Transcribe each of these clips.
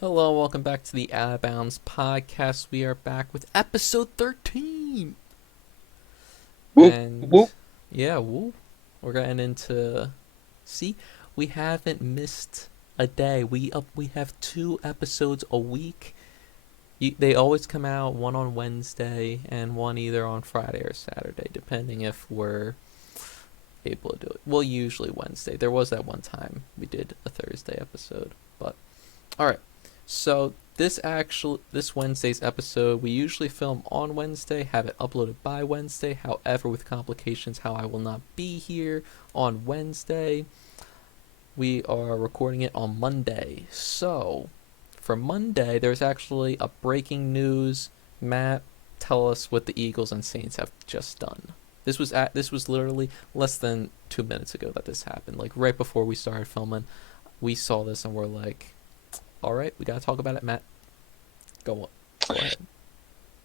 Hello, welcome back to the Out of Bounds podcast. We are back with episode 13. Whoop, And whoop. yeah, woo, we're getting into see, we haven't missed a day. We have two episodes a week. They always come out one on Wednesday and one either on Friday or Saturday, depending if we're able to do it. Well, usually Wednesday. There was that one time we did a Thursday episode, but all right. So this Wednesday's episode, we usually film on Wednesday, have it uploaded by Wednesday. However, with complications, how I will not be here on Wednesday, we are recording it on Monday. So for Monday, there's actually a breaking news. Matt, tell us what the Eagles and Saints have just done. This was literally less than 2 minutes ago that this happened. Like right before we started filming, we saw this and we're like, all right, we gotta talk about it, Matt. Go ahead.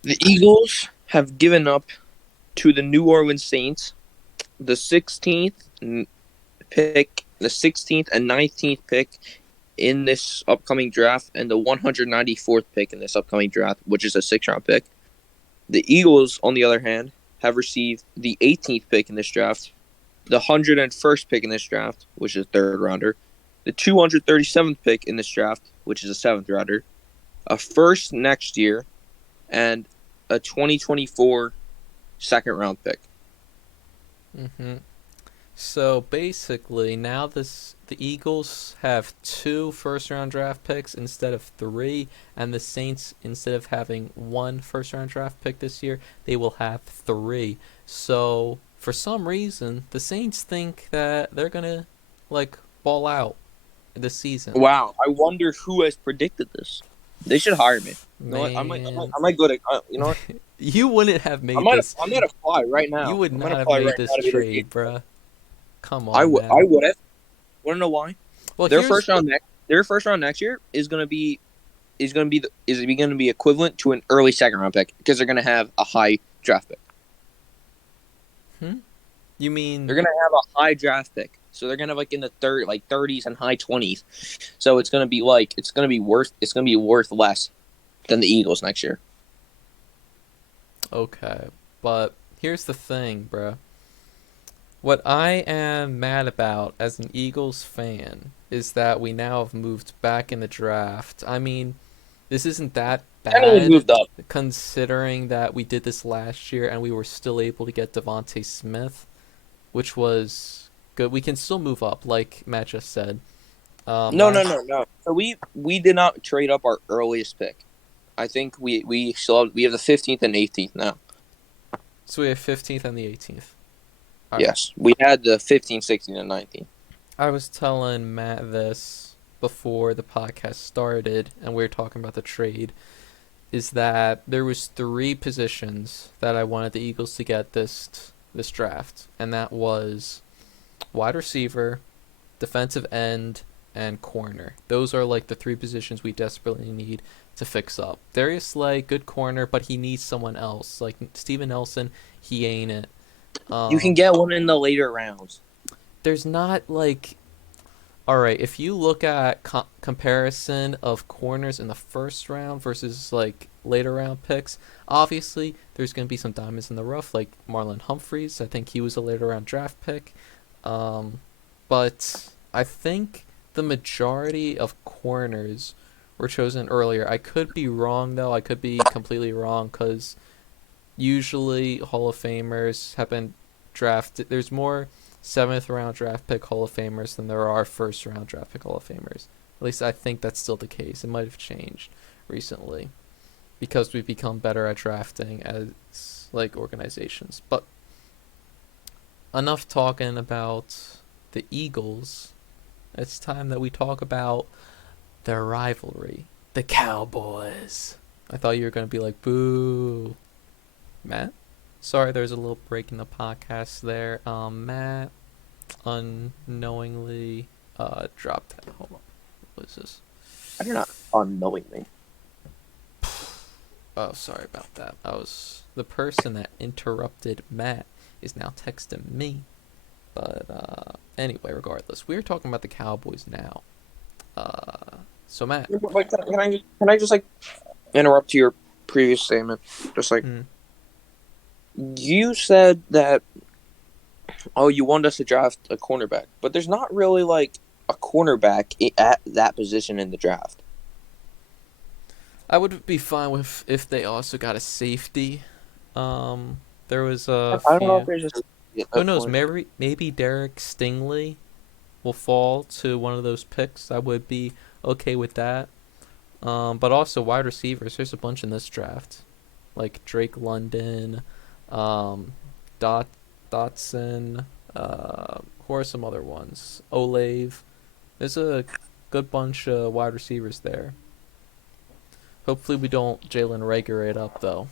The Eagles have given up to the New Orleans Saints the 16th pick, the 16th and 19th pick in this upcoming draft, and the 194th pick in this upcoming draft, which is a 6th round pick. The Eagles, on the other hand, have received the 18th pick in this draft, the 101st pick in this draft, which is a 3rd rounder, the 237th pick in this draft, which is a 7th rounder, a first next year, and a 2024 2nd round pick. Mm-hmm. So basically, now the Eagles have two first round draft picks instead of three, and the Saints, instead of having one first round draft pick this year, they will have three. So for some reason, the Saints think that they're gonna like ball out this season. Wow, I wonder who has predicted this. They should hire me. You know what? Man, I might go to. You know what? you wouldn't have made this. I'm gonna fly right You now. would I'm not gonna have fly made right this now to be their game. trade, bruh. Come on, I man. would have. Want to know why? Well, Their here's first round next. Their first round next year is going to be equivalent to an early 2nd round pick because they're going to have a high draft pick. hmm? You They're mean going to have a high draft pick, so they're going to like in the like 30s and high 20s. So it's going to be like it's going to be worth less than the Eagles next year. okay? But here's the thing, bruh. What I am mad about as an Eagles fan is that we now have moved back in the draft. I mean, this isn't that Technically bad moved up. considering that we did this last year and we were still able to get Devontae Smith, which was good. We can still move up, like Matt just said. No, no, Last no, no. So we did not trade up our earliest pick. I think we have the 15th and 18th now. so we have 15th and the 18th. All right. Yes, we had the 15th, 16th, and 19th. I was telling Matt this before the podcast started, and we were talking about the trade. Is that there was three positions that I wanted the Eagles to get this draft, and that was wide receiver, defensive end, and corner. Those are like the three positions we desperately need to fix up. Darius Slay, good corner, but he needs someone else. Like Steven Nelson, he ain't it. You can Um, get one in the later rounds. there's not like all right, if you look at comparison of corners in the first round versus like later round picks, obviously there's going to be some diamonds in the rough, like Marlon Humphreys. I think he was a later round draft pick. Um, but I think the majority of corners were chosen earlier. I could be wrong, though. I could be completely wrong because usually Hall of Famers have been drafted. There's more seventh round draft pick Hall of Famers than there are first round draft pick Hall of Famers. At least I think that's still the case. It might have changed recently because we've become better at drafting as like organizations. But enough talking about the Eagles. It's time that we talk about their rivalry, the Cowboys. I thought you were gonna be like, boo, Matt. Sorry, there's a little break in the podcast there. Matt unknowingly dropped. Hold on, what is this? I do not unknowingly. Oh, sorry about that. I was the person that interrupted Matt is now texting me. But anyway, regardless, we're talking about the Cowboys now. Uh, So Matt, Wait, can I just like interrupt your previous statement? Just like hmm, you said that, oh, you want us to draft a cornerback, but there's not really like a cornerback at that position in the draft. I would be fine with if they also got a safety. There was a I don't know if few. there's just at Who that knows? point. Maybe Derek Stingley will fall to one of those picks. I would be okay with that. But also wide receivers. There's a bunch in this draft, like Drake London, um, Dot Dotson. Who are some other ones? Olave. There's a good bunch of wide receivers there. Hopefully we don't Jalen Rager it up though.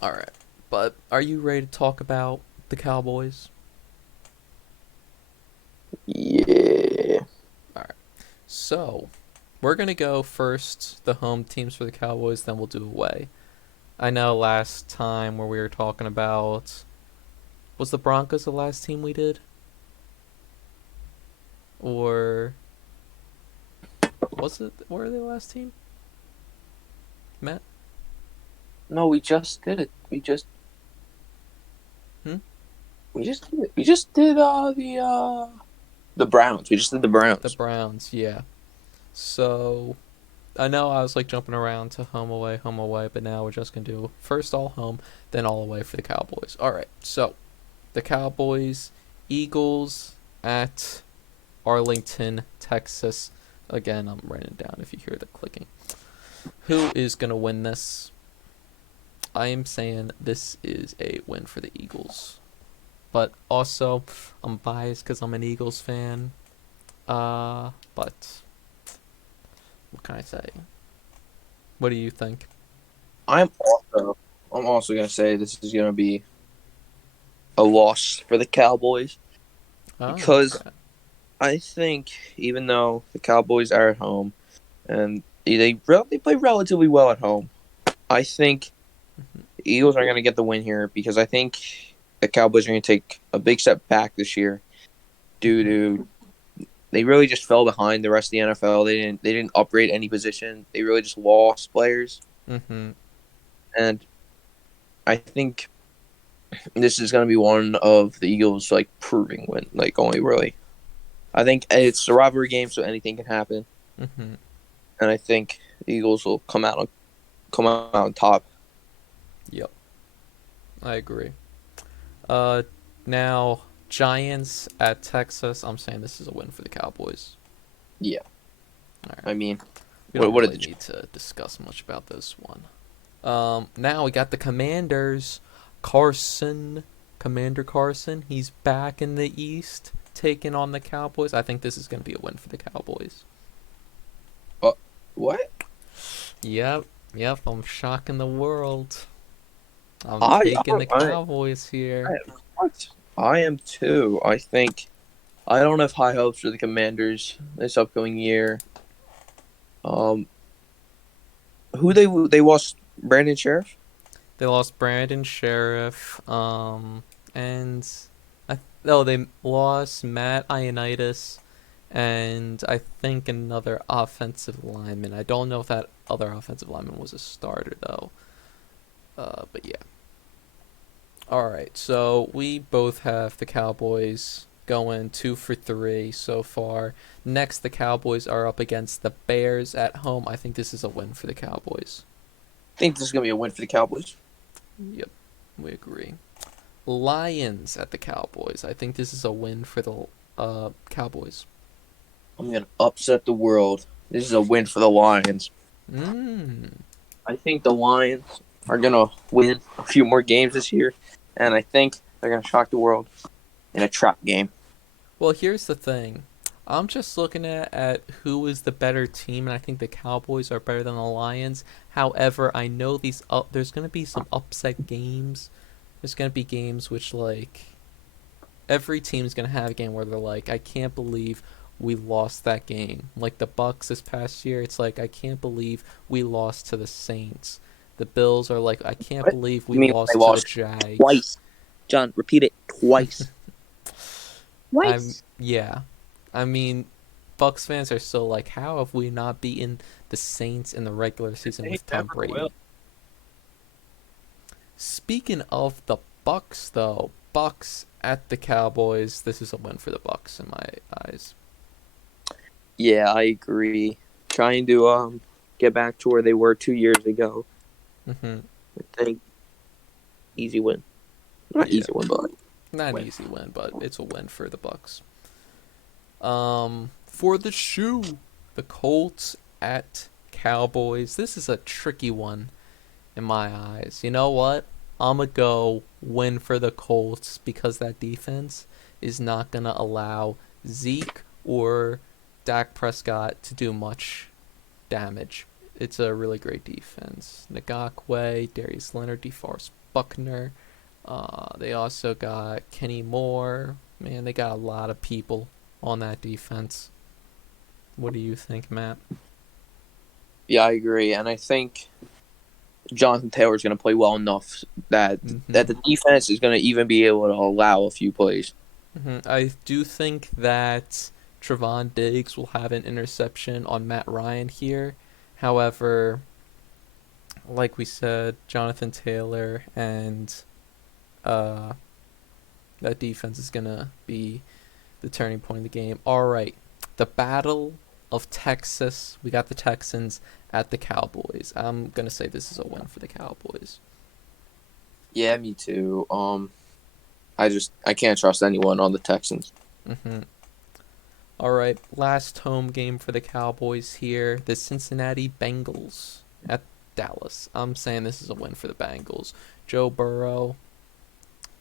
All right, but are you ready to talk about the Cowboys? Yeah. All right. So we're gonna go first the home teams for the Cowboys, then we'll do away. I know last time where we were talking about was the Broncos the last team we did, or was it were they the last team? Matt? No, we just did it. Hmm? We just did it. We just did the Browns. We just did the The Browns. Browns, yeah. So I know I was like jumping around to home away, but now we're just gonna do first all home, then all away for the Cowboys. All right, so the Cowboys, Eagles at Arlington, Texas. Again, I'm writing it down if you hear the clicking. Who is gonna win this? I am saying this is a win for the Eagles, but also I'm biased because I'm an Eagles fan. But what can I say? What do you think? I'm also I'm also gonna say this is gonna be a loss for the Cowboys Oh, because okay. I think even though the Cowboys are at home and they play relatively well at home, I think Mhm. the Eagles are gonna get the win here because I think the Cowboys are gonna take a big step back this year due Mhm. to they really just fell behind the rest of the NFL. They didn't upgrade any position. They really just lost players, Mhm. and I think this is going to be one of the Eagles like proving when like only really. I think it's a rivalry game, so anything can happen, Mhm. and I think the Eagles will come out on top. Yep, I agree. Uh, now Giants at Texas. I'm saying this is a win for the Cowboys. Yeah, All right. I mean, We don't what did really the need to discuss much about this one. Now we got the Commanders. Carson, Commander Carson. He's back in the East, taking on the Cowboys. I think this is going to be a win for the Cowboys. uh, what? Yep, yep. I'm shocking the world. I'm I taking the I Cowboys I, here. what? I am too. I think I don't have high hopes for the Commanders this upcoming year. Um, who they lost Brandon Sheriff. They lost Brandon Sheriff. And they lost Matt Ioannidis, and I think another offensive lineman. I don't know if that other offensive lineman was a starter though. But yeah. All right. So we both have the Cowboys going 2 for 3 so far. Next, the Cowboys are up against the Bears at home. I think this is a win for the Cowboys. I think this is gonna be a win for the Cowboys. Yep, we agree. Lions at the Cowboys. I think this is a win for the Cowboys. I'm gonna upset the world. This is a win for the Lions. Mm. I think the Lions are gonna win a few more games this year, and I think they're gonna shock the world in a trap game. Well, here's the thing. I'm just looking at who is the better team, and I think the Cowboys are better than the Lions. However, I know there's going to be some upset games. There's going to be games which, like, every team's going to have a game where they're like, I can't believe we lost that game. Like the Bucks this past year, it's like, I can't believe we lost to the Saints. The Bills are like, I can't What? believe we You mean they lost to the lost Jags. twice? John, repeat it twice. I'm Twice. yeah. I mean, Bucks fans are still like, how have we not beaten the Saints in the regular season They with Tom never will. Brady? Speaking of the Bucks, though, Bucks at the Cowboys. This is a win for the Bucks in my eyes. Yeah, I agree. Trying to get back to where they were 2 years ago. Hmm. I think easy win. Not Yeah, easy win, but not an win. easy win, but it's a win for the Bucks. For the shoe, the Colts at Cowboys. This is a tricky one in my eyes. You know what? I'ma go win for the Colts because that defense is not gonna allow Zeke or Dak Prescott to do much damage. It's a really great defense. Ngakwe, Darius Leonard, DeForest Buckner. They also got Kenny Moore. Man, they got a lot of people on that defense. What do you think, Matt? Yeah, I agree, and I think Jonathan Taylor is going to play well enough that Mm-hmm. that the defense is going to even be able to allow a few plays. I do think that Trevon Diggs will have an interception on Matt Ryan here. However, like we said, Jonathan Taylor and uh, that defense is going to be the turning point of the game. All right. The Battle of Texas. We got the Texans at the Cowboys. I'm going to say this is a win for the Cowboys. Yeah, me too. I can't trust anyone on the Texans. Mm-hmm. All right, last home game for the Cowboys here. The Cincinnati Bengals at Dallas. I'm saying this is a win for the Bengals. Joe Burrow,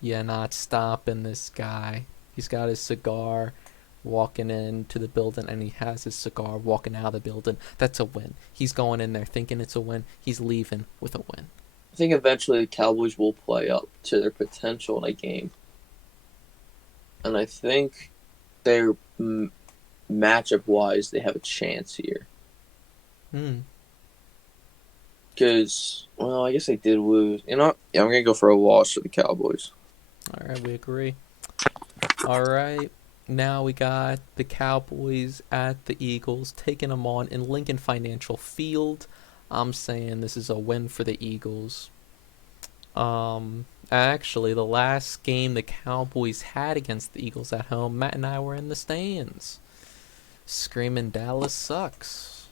yeah, not stopping this guy. He's got his cigar walking into the building, and he has his cigar walking out of the building. That's a win. He's going in there thinking it's a win. He's leaving with a win. I think eventually the Cowboys will play up to their potential in a game, and I think they're matchup wise they have a chance here Hmm. because well I guess they did lose. Yeah, I'm gonna go for a loss for the Cowboys. All right, we agree. All right. Now we got the Cowboys at the Eagles, taking them on in Lincoln Financial Field. I'm saying this is a win for the Eagles. Actually, the last game the Cowboys had against the Eagles at home, Matt and I were in the stands, screaming Dallas sucks.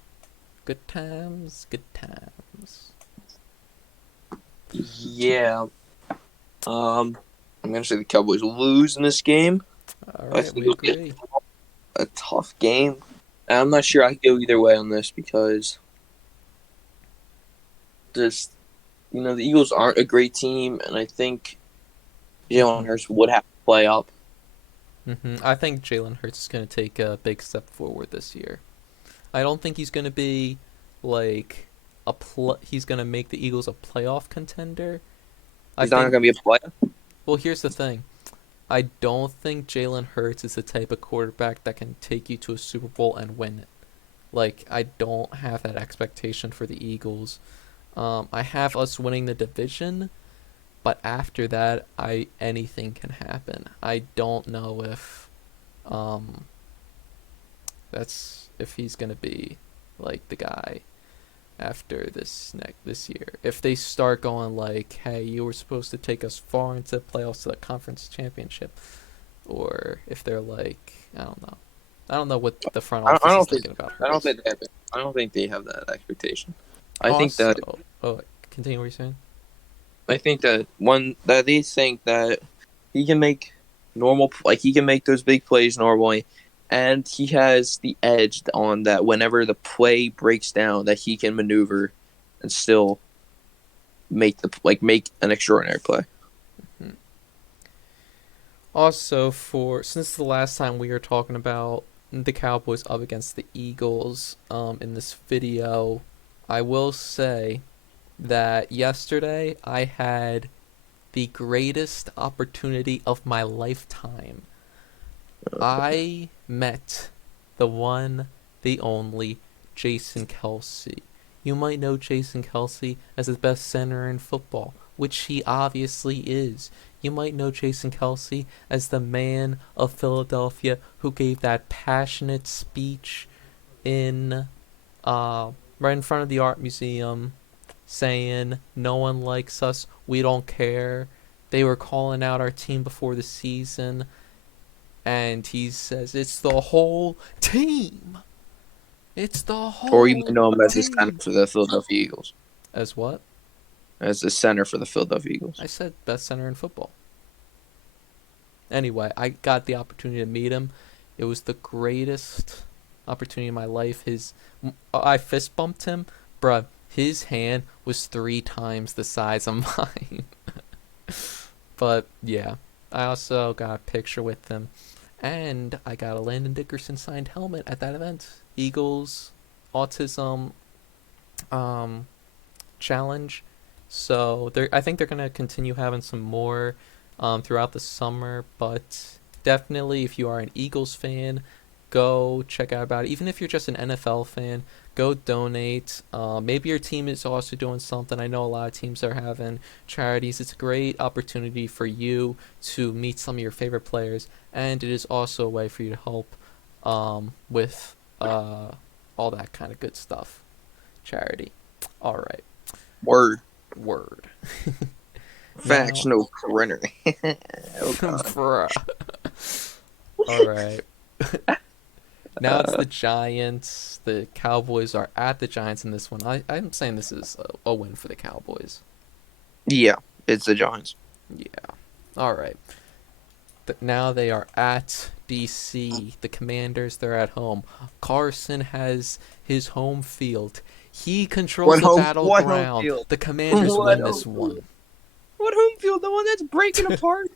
Good times, good times. Yeah, I'm gonna say the Cowboys lose in this game. All I right, think we it'll be agree. a tough game. And I'm not sure I could go either way on this because just the Eagles aren't a great team, and I think Jalen Hmm. Hurts would have to play up. I think Jalen Hurts is going to take a big step forward this year. I don't think he's going to be like he's going to make the Eagles a playoff contender. I He's not think going to be a player. well, here's the thing. I don't think Jalen Hurts is the type of quarterback that can take you to a Super Bowl and win it. Like I don't have that expectation for the Eagles. I have us winning the division, but after that, I anything can happen. I don't know um if he's gonna be like the guy after this year. If they start going like, "Hey, you were supposed to take us far into the playoffs to the conference championship," or if they're like, I don't know what the front I office is don't think. thinking about I don't Hurts. think they have. I don't think they have that expectation. I think that. Also, oh, continue what you're saying. I think that one that they think that he can make he can make those big plays normally, and he has the edge on that. Whenever the play breaks down, that he can maneuver and still make an extraordinary play. Hmm. Also, for since the last time we were talking about the Cowboys up against the Eagles, in this video, I will say that yesterday I had the greatest opportunity of my lifetime. I met the one, the only Jason Kelsey. You might know Jason Kelsey as the best center in football. which he obviously is. You might know Jason Kelsey as the man of Philadelphia who gave that passionate speech in right in front of the art museum saying no one likes us, we don't care. They were calling out our team before the season, and he says it's the whole team. It's the Or you might whole know him as the center team. for the Philadelphia Eagles. As what? As the center for the Philadelphia I Eagles. said best center in football. Anyway, I got the opportunity to meet him. It was the greatest opportunity in my life. I fist bumped him, bruh. His hand was 3 times the size of mine. But yeah, I also got a picture with him, and I got a Landon Dickerson signed helmet at that event. Eagles autism um, challenge. So I think they're gonna continue having some more throughout the summer. But definitely, if you are an Eagles fan, go check out about it. Even if you're just an NFL fan, go donate. Maybe your team is also doing something. I know a lot of teams are having charities. It's a great opportunity for you to meet some of your favorite players, and it is also a way for you to help with all that kind of good stuff. Charity. All right. Word. Word. Facts, Now, no printer. Oh god. bruh. All right. Now it's Uh, the Giants. The Cowboys are at the Giants in this one. I'm saying this is a win for the Cowboys. yeah, it's the Giants. Yeah. All right. Now they are at DC. The Commanders, they're at home. Carson has his home field. He controls What the home? What home battleground. field? The Commanders What win home this field? one. What home field? The one that's breaking apart.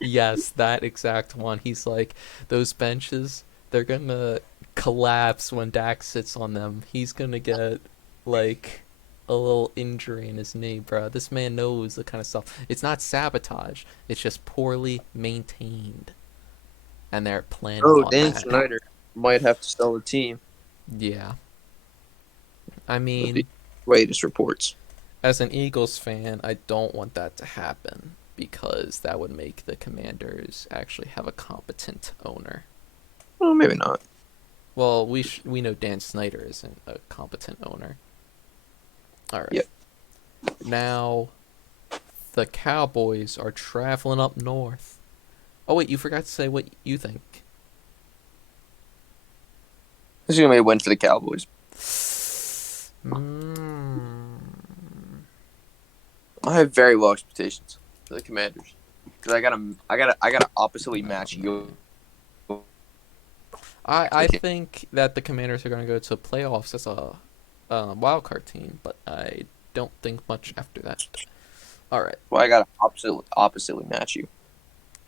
Yes, that exact one. He's like, those benches, they're gonna collapse when Dak sits on them. He's gonna get like a little injury in his knee, bro. This man knows the kind of stuff. It's not sabotage. It's just poorly maintained, and they're planning Oh, on Dan that. Snyder might have to sell the team. Yeah, I With the mean, latest reports. as an Eagles fan, I don't want that to happen because that would make the Commanders actually have a competent owner. Well, maybe not. Well, we know Dan Snyder isn't a competent owner. All Yeah. right. Now the Cowboys are traveling up north. Oh wait, you forgot to say what you think. This is gonna be a win for the Cowboys. Mm. I have very low expectations for the Commanders because I gotta oppositely match you. I think that the Commanders are going to go to playoffs as a wild card team, but I don't think much after that. All right. Well, I gotta oppositely match you.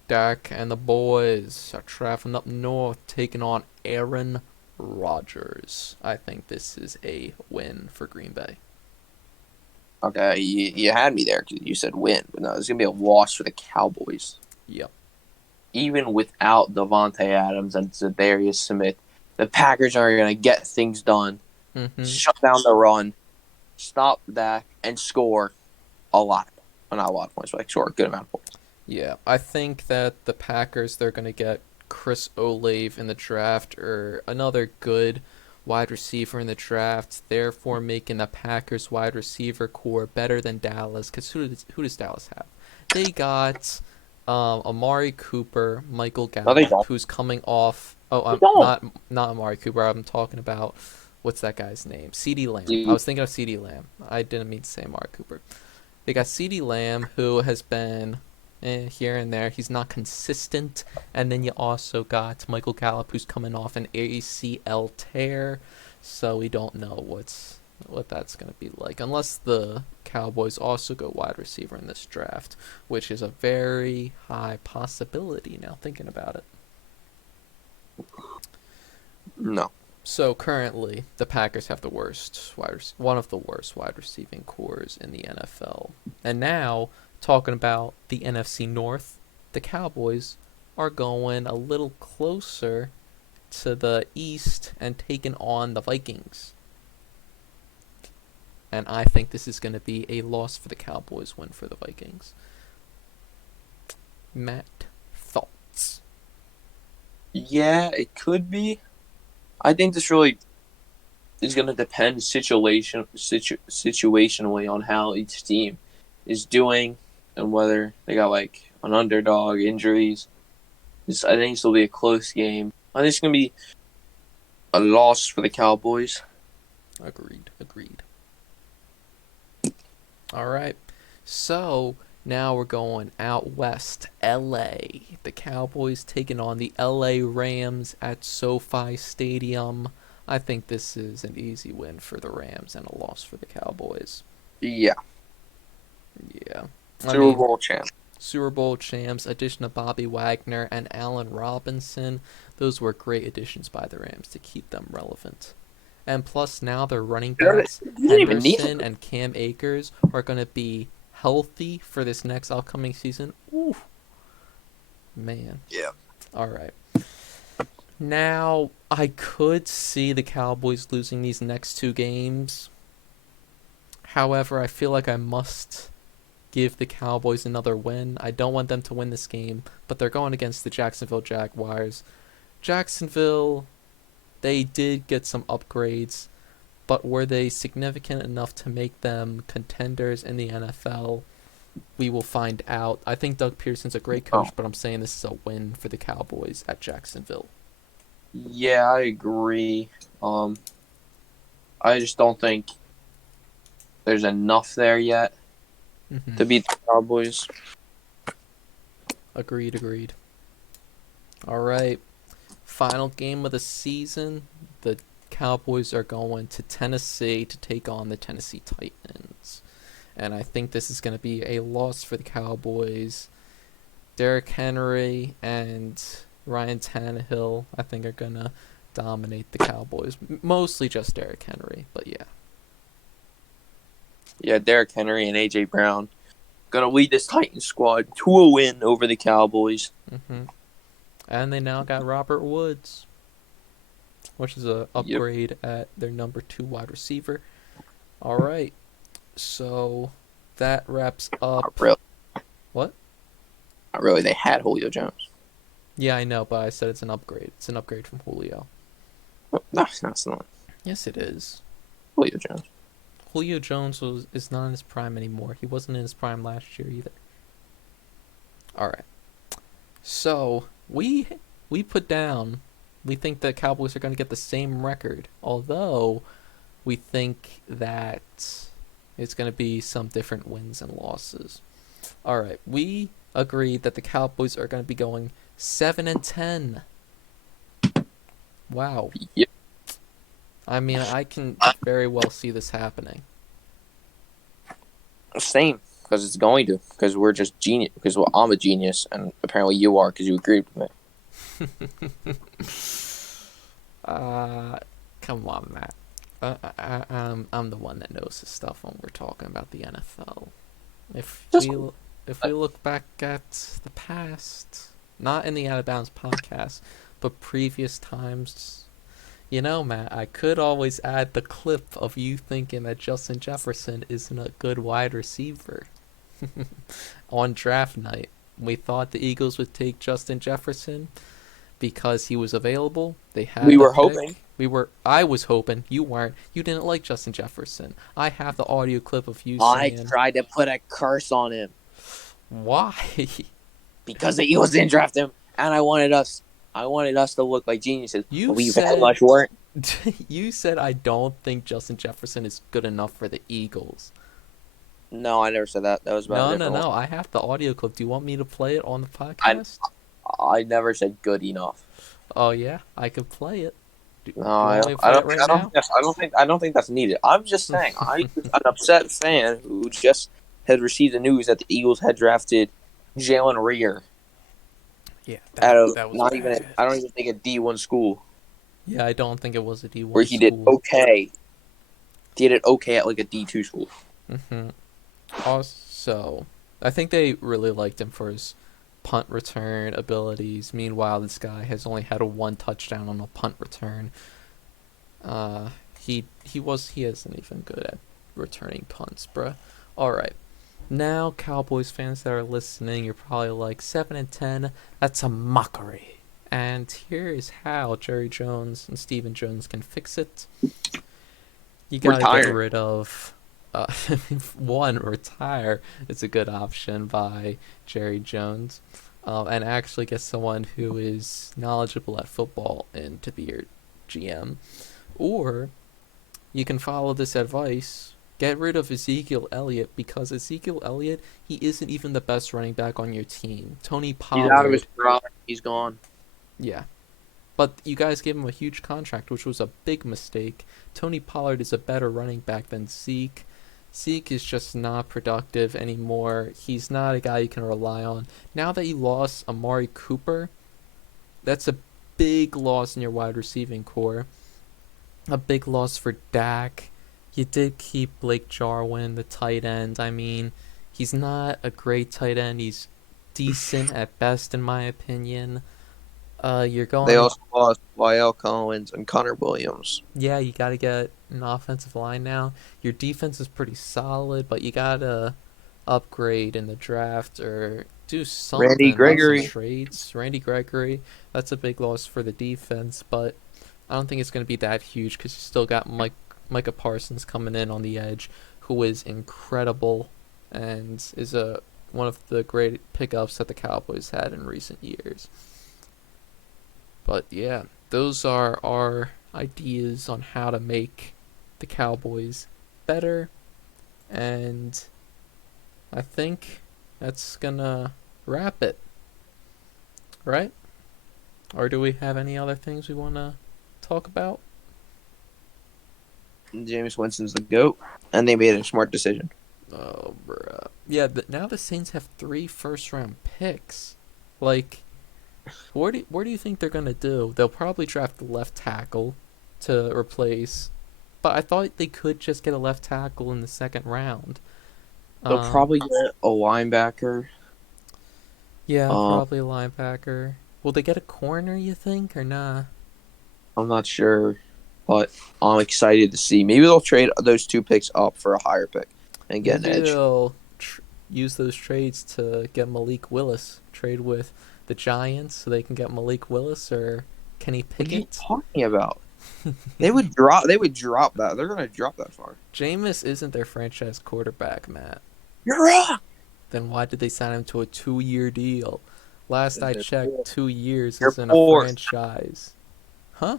Dak and the boys are traveling up north, taking on Aaron Rodgers. I think this is a win for Green Bay. Okay, you had me there because you said win, but no, it's gonna be a loss for the Cowboys. Yep. Even without Devontae Adams and Zadarius Smith, the Packers are gonna get things done, Mm-hmm. shut down the run, stop Dak, and score a lot. Well, not a lot of points, but like score a good amount of points. Yeah, I think that the Packers, they're going to get Chris Olave in the draft or another good wide receiver in the draft, therefore making the Packers wide receiver core better than Dallas. Because who does Dallas have? They got Amari Cooper, Michael No, they Gallup, don't. who's coming off. Oh, They I'm don't. not Amari Cooper. I'm talking about what's that guy's name? CeeDee Lamb. I was thinking of CeeDee Lamb. I didn't mean to say Amari Cooper. They got CeeDee Lamb, who has been here and there. He's not consistent. And then you also got Michael Gallup, who's coming off an ACL tear. So we don't know what that's going to be like. Unless the Cowboys also go wide receiver in this draft, which is a very high possibility now thinking about it. No. So currently, the Packers have one of the worst wide receiving cores in the NFL. And now, talking about the NFC North, the Cowboys are going a little closer to the East and taking on the Vikings. and I think this is going to be a loss for the Cowboys, win for the Vikings. Matt, thoughts? Yeah, it could be. I think this really is going to depend situationally on how each team is doing and whether they got like an underdog, injuries. I think this will be a close game. I think it's going to be a loss for the Cowboys. Agreed. All right. So now we're going out west, LA. The Cowboys taking on the LA Rams at SoFi Stadium. I think this is an easy win for the Rams and a loss for the Cowboys. Yeah, Yeah. I Super mean, Bowl champ. Super Bowl champs, addition of Bobby Wagner and Allen Robinson. Those were great additions by the Rams to keep them relevant. And plus, now their running You backs, didn't even need Henderson and Cam Akers, are going to be healthy for this next upcoming season. Ooh, man. Yeah. All right. Now, I could see the Cowboys losing these next two games. However, I feel like I must give the Cowboys another win. I don't want them to win this game, but they're going against the Jacksonville Jaguars. Jacksonville, they did get some upgrades, but were they significant enough to make them contenders in the NFL? We will find out. I think Doug Pearson's a great coach, but I'm saying this is a win for the Cowboys at Jacksonville. Yeah, I agree. I just don't think there's enough there yet to beat the Cowboys. Agreed. All right. Final game of the season. The Cowboys are going to Tennessee to take on the Tennessee Titans. And I think this is going to be a loss for the Cowboys. Derrick Henry and Ryan Tannehill, I think, are going to dominate the Cowboys. Mostly just Derrick Henry, but yeah. Yeah, Derrick Henry and A.J. Brown going to lead this Titans squad to a win over the Cowboys. And they now got Robert Woods, which is an upgrade at their number 2 wide receiver. All right. So that wraps up. Not really. What? Not really. They had Julio Jones. Yeah, I know, but I said it's an upgrade. It's an upgrade from Julio. No, it's not. Yes, it is. Julio Jones. Julio Jones is not in his prime anymore. He wasn't in his prime last year either. All right. So we put down. We think the Cowboys are going to get the same record, although we think that it's going to be some different wins and losses. All right. We agreed that the Cowboys are going to be going 7-10. Wow. Yep. I mean, I can very well see this happening. Same, because it's going to. Because we're just genius. Because I'm a genius, and apparently you are, because you agreed with me. Come on, Matt. I'm the one that knows this stuff when we're talking about the NFL. If we look back at the past, not in the Out of Bounds podcast, but previous times, you know, Matt, I could always add the clip of you thinking that Justin Jefferson isn't a good wide receiver. On draft night, we thought the Eagles would take Justin Jefferson because he was available. They had. We were hoping. I was hoping. You weren't. You didn't like Justin Jefferson. I have the audio clip of you I saying. tried to put a curse on him. Why? Because the Eagles didn't draft him, and I wanted us to look like geniuses. You we said very much weren't. You said I don't think Justin Jefferson is good enough for the Eagles. No, I never said that. That was about No. I have the audio clip. Do you want me to play it on the podcast? I never said good enough. Oh yeah, I could play it. No, I don't think that's needed. I'm just saying, I'm an upset fan who just had received the news that the Eagles had drafted Jalen Reagor. Yeah, that was not bad. even. I don't even think a D1 school. Yeah, I don't think it was a D1 where he school. did okay. He did okay at like a D2 school. Also, I think they really liked him for his punt return abilities. Meanwhile, this guy has only had a 1 touchdown on a punt return. He isn't even good at returning punts, bruh. All right. Now, Cowboys fans that are listening, you're probably like 7-10. That's a mockery. And here is how Jerry Jones and Stephen Jones can fix it. You gotta get Retire. rid of uh, one, retire is a good option by Jerry Jones, and actually get someone who is knowledgeable at football in to be your GM. Or you can follow this advice. Get rid of Ezekiel Elliott because Ezekiel Elliott, he isn't even the best running back on your team. Tony He's out of his Pollard, prime. He's gone. yeah, but you guys gave him a huge contract, which was a big mistake. Tony Pollard is a better running back than Zeke. Zeke is just not productive anymore. He's not a guy you can rely on. Now that you lost Amari Cooper, that's a big loss in your wide receiving core. A big loss for Dak. You did keep Blake Jarwin, the tight end. I mean, he's not a great tight end. He's decent at best, in my opinion. You're They going also lost Lyle Collins and Connor Williams. Yeah, you got to get an offensive line now. Your defense is pretty solid, but you got to upgrade in the draft or do Randy something, make some Gregory. trades. Randy Gregory, that's a big loss for the defense, but I don't think it's going to be that huge because you still got Micah Parsons coming in on the edge, who is incredible and is one of the great pickups that the Cowboys had in recent years. But yeah, those are our ideas on how to make the Cowboys better. And I think that's gonna wrap it, right? Or do we have any other things we want to talk about? Jameis Winston's the GOAT, and they made a smart decision. Oh, bruh. Yeah, now the Saints have 3 first-round picks. Like, where do you think they're gonna do? They'll probably draft the left tackle to replace, but I thought they could just get a left tackle in the second round. They'll Um, probably get a linebacker. yeah, Um, probably a linebacker. Will they get a corner? You think or nah? I'm not sure, but I'm excited to see. Maybe they'll trade those 2 picks up for a higher pick and get an Maybe edge. they'll use those trades to get Malik Willis. Trade with the Giants so they can get Malik Willis or Kenny What are you Pickett. talking about? They would drop. They would drop that. They're gonna drop that far. Jameis isn't their franchise quarterback, Matt. You're wrong. Then why did they sign him to a 2-year deal? Last I They're checked, poor. 2 years They're isn't a poor. franchise. Huh?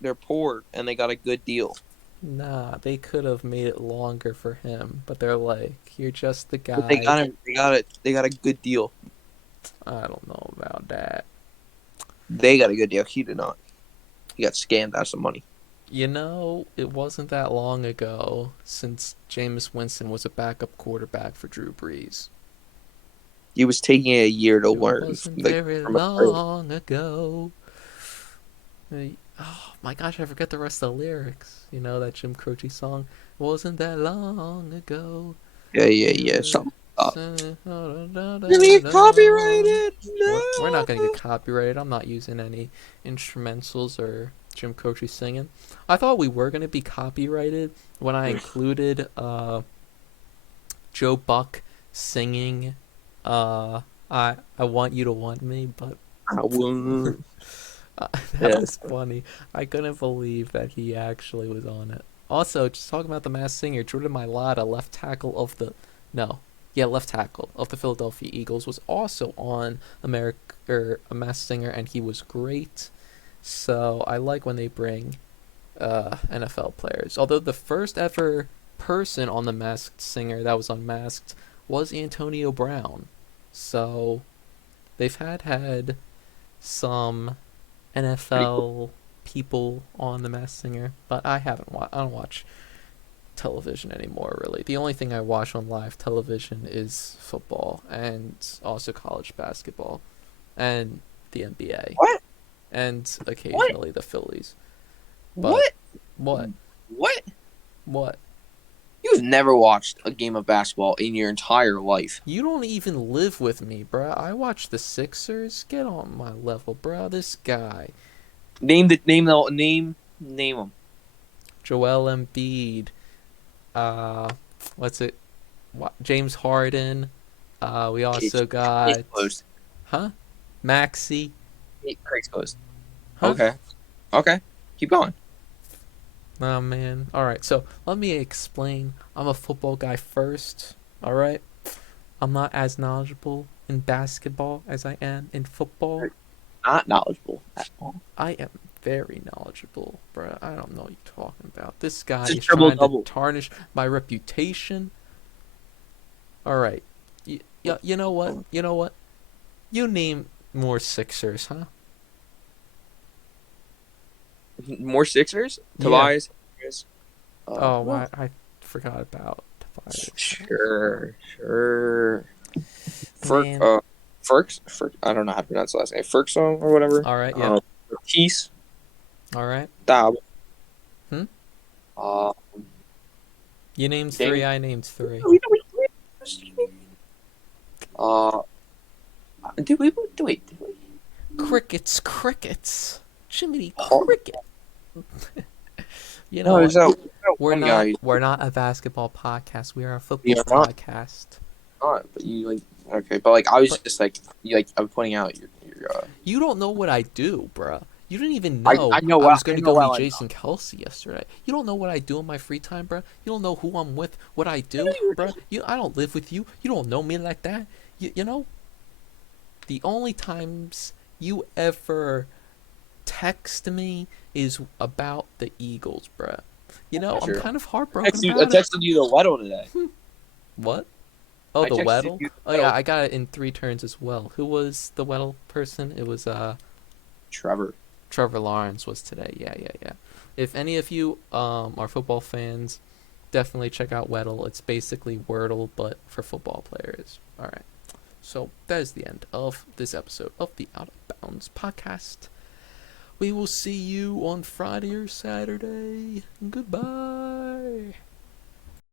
They're poor, and they got a good deal. Nah, they could have made it longer for him, but they're like, you're just the But they guy. got him. They got it. They got a good deal. I don't know about that. They got a good deal. He did not. He got scammed out of some money. You know, it wasn't that long ago since Jameis Winston was a backup quarterback for Drew Brees. He was taking a year to It learn wasn't very from a pro. long ago. Oh my gosh, I forget the rest of the lyrics. You know that Jim Croce song? Wasn't that long ago. Yeah, yeah, yeah. We're Something up. Gonna get copyrighted. not gonna No. get copyrighted. I'm not using any instrumentals or Jim Croce singing. I thought we were gonna be copyrighted when I included Joe Buck singing I want you to want me, but I won't. that Yeah. was funny. I couldn't believe that he actually was on it. Also, just talking about the Masked Singer, Jordan Mailata, left tackle of the no, yeah, left tackle of the Philadelphia Eagles, was also on A Masked Singer, and he was great. So I like when they bring NFL players. Although the first ever person on the Masked Singer that was unmasked was Antonio Brown. So they've had some Pretty cool. NFL people on the Masked Singer, but I don't watch television anymore really. The only thing I watch on live television is football and also college basketball and the NBA What? and What? occasionally the Phillies. But What? what? What? What? You've never watched a game of basketball in your entire life. You don't even live with me, bruh. I watch the Sixers. Get on my level, bruh. This guy. Name them. Joel Embiid, uh, what's it? James Harden. We Case also got, closed. huh? Maxi, Case closed. huh? Okay. Okay. Keep going. Oh man. All right. So let me explain. I'm a football guy first. All right. I'm not as knowledgeable in basketball as I am in football. Not knowledgeable at all. I am very knowledgeable, bruh. I don't know what you're talking about. This guy It's a is triple trying to double. tarnish my reputation. All right. You know what? You know what? You name more Sixers, huh? More Sixers. Yeah. Tobias Harris. Oh, Well, I forgot about Tobias. sure, sure. Ferk, Man. Ferk. I don't know how to pronounce the last name. Ferkson or whatever. All right. Yep. Peace. All right. Dab. Hmm. Uh, You named three. Dame. I named three. Uh, did we? Wait, did we? Crickets, crickets. Jiminy Paul? Cricket. You know No, what? there's that We're one not guy. we're not a basketball podcast. We are a We football are not. podcast. Not, but you like okay, but like I was But just like you like I'm pointing out your you don't know what I do, bruh. You didn't even know I know I well was going I to know go meet well I know. Jason Kelsey yesterday. You don't know what I do in my free time, bruh. You don't know who I'm with, what I I know do, you were bruh. just I don't live with you. You don't know me like that. You know, the only times you ever text me is about the Eagles, bruh. You know, I'm sure. kind of heartbroken I about it. texted you the Weddle today. What? Oh, I the texted Weddle? you Oh the yeah, Weddle. I got it in three turns as well. Who was the Weddle person? It was Trevor. Trevor Lawrence was today. Yeah, yeah, yeah. If any of you are football fans, definitely check out Weddle. It's basically Wordle but for football players. All right. So that is the end of this episode of the Out of Bounds podcast. We will see you on Friday or Saturday. Goodbye.